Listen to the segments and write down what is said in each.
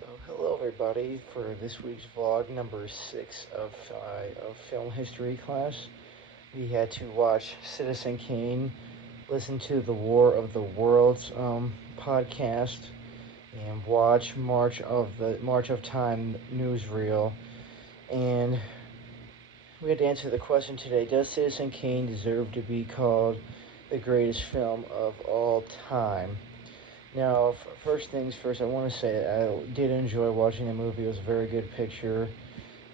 So, hello everybody for this week's vlog number 6 of film history class. We had to watch Citizen Kane, listen to the War of the Worlds podcast, and watch March of Time newsreel. And we had to answer the question today: does Citizen Kane deserve to be called the greatest film of all time? Now, first things first, I want to say I did enjoy watching the movie. It was a very good picture,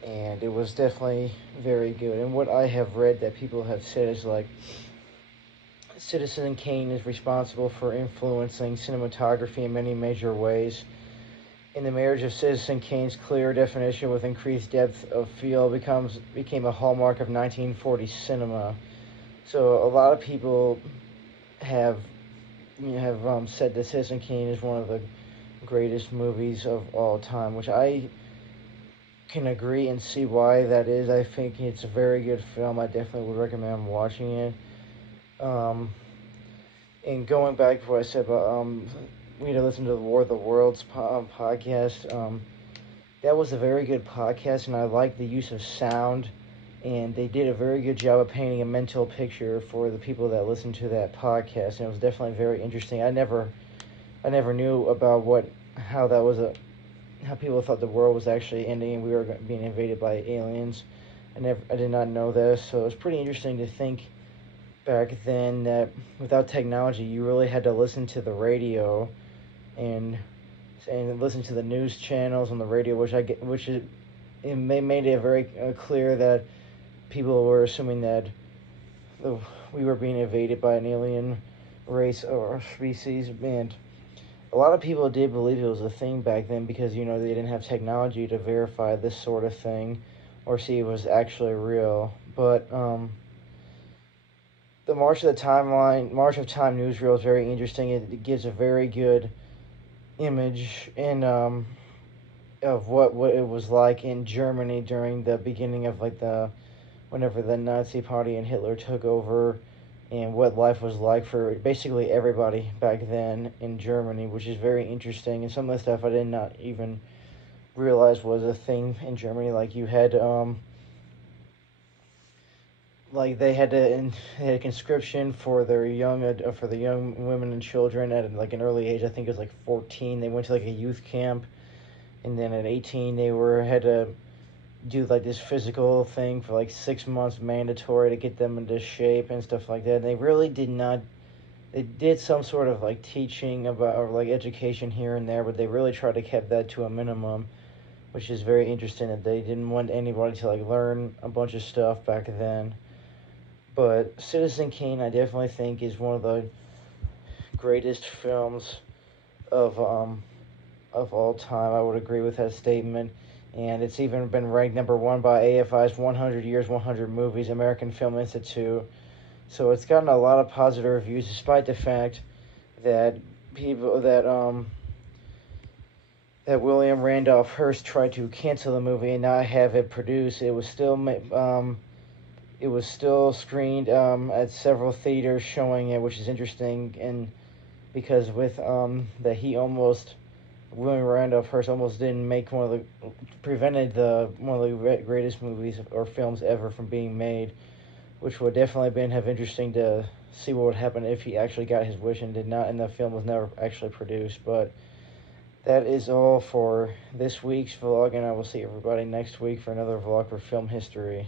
and it was definitely very good. And what I have read that people have said is like Citizen Kane is responsible for influencing cinematography in many major ways. In the marriage of Citizen Kane's clear definition with increased depth of field became a hallmark of 1940s cinema. So a lot of people have said that Citizen Kane is one of the greatest movies of all time, which I can agree and see why that is. I think it's a very good film. I definitely would recommend watching it. And going back to what I said about we need to listen to the War of the Worlds podcast. That was a very good podcast, and I like the use of sound. And they did a very good job of painting a mental picture for the people that listened to that podcast, and it was definitely very interesting. I never knew about how people thought the world was actually ending and we were being invaded by aliens. I did not know this, so it was pretty interesting to think back then that without technology, you really had to listen to the radio and listen to the news channels on the radio, it made it very clear that people were assuming that we were being invaded by an alien race or species, and a lot of people did believe it was a thing back then because they didn't have technology to verify this sort of thing or see it was actually real. But the March of Time newsreel is very interesting. It gives a very good image of what it was like in Germany during the beginning of whenever the Nazi Party and Hitler took over, and what life was like for basically everybody back then in Germany, which is very interesting. And some of the stuff I did not even realize was a thing in Germany. Like you had they had conscription for the young women and children at like an early age. I think it was like 14. They went to like a youth camp, and then at 18 they had to do like this physical thing for like 6 months mandatory to get them into shape and stuff like that. And they did some sort of like teaching about or like education here and there, but they really tried to keep that to a minimum, which is very interesting that they didn't want anybody to like learn a bunch of stuff back then. But Citizen Kane, I definitely think, is one of the greatest films of all time. I would agree with that statement. And it's even been ranked number one by AFI's 100 Years, 100 Movies, American Film Institute. So it's gotten a lot of positive reviews, despite the fact that people that William Randolph Hearst tried to cancel the movie and not have it produced. It was still screened at several theaters showing it, which is interesting. And because with that he almost William Randolph Hearst almost didn't make prevented one of the greatest movies or films ever from being made, which would definitely have interesting to see what would happen if he actually got his wish and did not, and the film was never actually produced. But that is all for this week's vlog, and I will see everybody next week for another vlog for film history.